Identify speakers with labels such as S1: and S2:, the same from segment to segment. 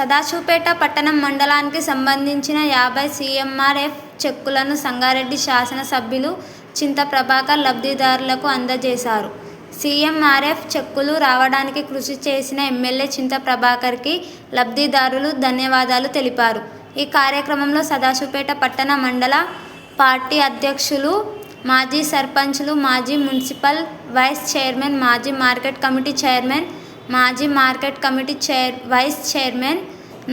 S1: సదాశివపేట పట్టణం మండలానికి సంబంధించిన యాభై సీఎంఆర్ఎఫ్ చెక్కులను సంగారెడ్డి శాసనసభ్యులు చింత ప్రభాకర్ లబ్ధిదారులకు అందజేశారు. సీఎంఆర్ఎఫ్ చెక్కులు రావడానికి కృషి చేసిన ఎమ్మెల్యే చింత ప్రభాకర్కి లబ్ధిదారులు ధన్యవాదాలు తెలిపారు. ఈ కార్యక్రమంలో సదాశివపేట పట్టణ మండల పార్టీ అధ్యక్షులు మాజీ సర్పంచ్లు మాజీ మున్సిపల్ వైస్ చైర్మన్ మాజీ మార్కెట్ కమిటీ చైర్మన్ మాజీ market committee chair vice chairman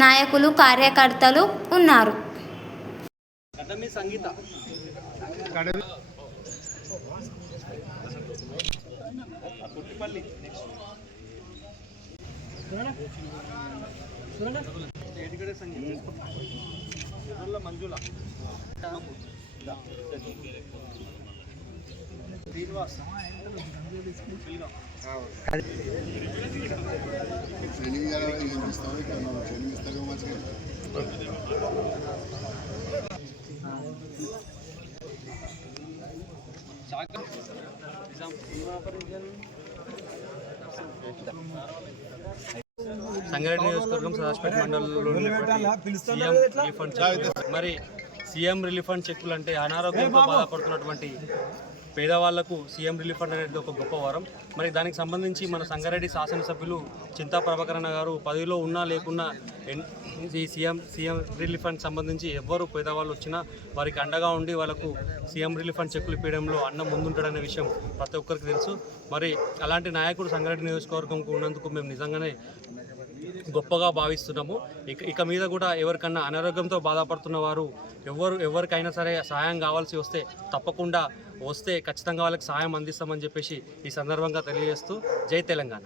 S1: నాయకులు కార్యకర్తలు ఉన్నారు.
S2: మంజుల
S3: ట్రైనింగ్ ట్రైనింగ్ మంచిగా
S2: సంగారెడ్డి నియోజకవర్గం సదాశివపేట మండలంలో. మరి సీఎం రిలీఫ్ ఫండ్ చెక్కులు అంటే అనారోగ్యంతో బాధపడుతున్నటువంటి పేదవాళ్ళకు సీఎం రిలీఫ్ ఫండ్ అనేది ఒక గొప్ప వరం. మరి దానికి సంబంధించి మన సంగారెడ్డి శాసనసభ్యులు చింతా ప్రభాకరణ గారు పదవిలో ఉన్నా లేకున్నా ఎన్- ఈ సీఎం సీఎం రిలీఫ్ ఫండ్ సంబంధించి ఎవ్వరు పేదవాళ్ళు వచ్చినా వారికి అండగా ఉండి వాళ్ళకు సీఎం రిలీఫ్ ఫండ్ చెక్కులు ఇప్పించడంలో అన్న ముందుంటాడనే విషయం ప్రతి ఒక్కరికి తెలుసు. మరి అలాంటి నాయకుడు సంగారెడ్డి నియోజకవర్గంకు ఉన్నందుకు మేము నిజంగానే గొప్పగా భావిస్తున్నాము. ఇక ఇక మీద కూడా ఎవరికన్నా అనారోగ్యంతో బాధపడుతున్న వారు ఎవరు ఎవరికైనా సరే సహాయం కావాల్సి వస్తే తప్పకుండా వస్తే ఖచ్చితంగా వాళ్ళకి సహాయం అందిస్తామని చెప్పేసి ఈ సందర్భంగా తెలియజేస్తూ జై తెలంగాణ.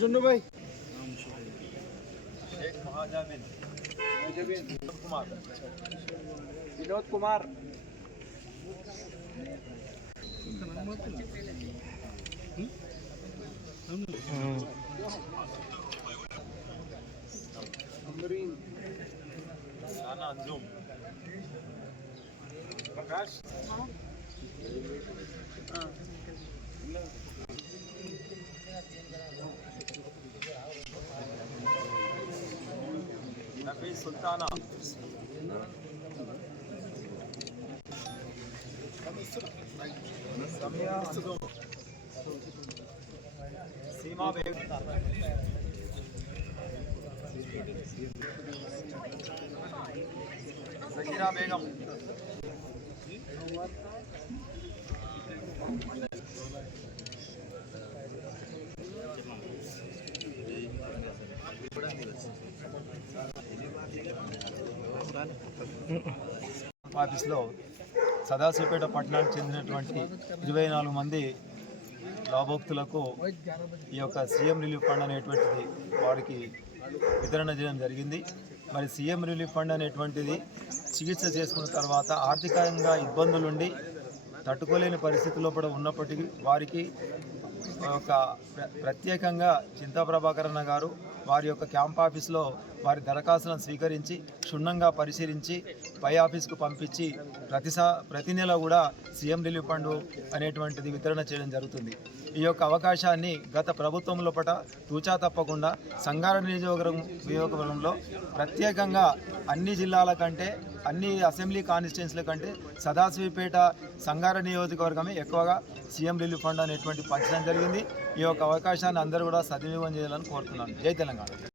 S3: జున్ను భాయ్.
S2: వినోద్ కుమార్ ప్రకాష్ నఫీస్ సుల్తానా సీమా బేగం సకీరా బేగం ఆఫీస్లో సదాశివపేట పట్టణానికి చెందినటువంటి ఇరవై నాలుగు మంది లాభోక్తులకు ఈ యొక్క సీఎం రిలీఫ్ ఫండ్ అనేటువంటిది వారికి వితరణ చేయడం జరిగింది. మరి సీఎం రిలీఫ్ ఫండ్ అనేటువంటిది చికిత్స చేసుకున్న తర్వాత ఆర్థికంగా ఇబ్బందులుండి తట్టుకోలేని పరిస్థితుల్లో కూడా ఉన్నప్పటికీ వారికి ఒక ప్ర- ప్రత్యేకంగా చింతా ప్రభాకరణ గారు వారి యొక్క క్యాంప్ ఆఫీస్లో వారి దరఖాస్తులను స్వీకరించి క్షుణ్ణంగా పరిశీలించి పై ఆఫీస్కు పంపించి ప్రతిసా ప్రతి నెల కూడా సీఎం రిలీఫ్ ఫండ్ అనేటువంటిది వితరణ చేయడం జరుగుతుంది. ఈ యొక్క అవకాశాన్ని గత ప్రభుత్వం లోపల తూచా తప్పకుండా సంగారెడ్డి నియోజకవర్గం నియోజకవర్గంలో ప్రత్యేకంగా అన్ని జిల్లాల కంటే అన్ని అసెంబ్లీ కాన్స్టిట్యున్సీల కంటే సదాశివపేట సంగారెడ్డి నియోజకవర్గమే ఎక్కువగా సీఎం రిలీఫ్ ఫండ్ అనేటువంటి పంచడం జరిగింది. ఈ యొక్క అవకాశాన్ని అందరూ కూడా సద్వినియోగం చేయాలని కోరుతున్నాను. జై తెలంగాణ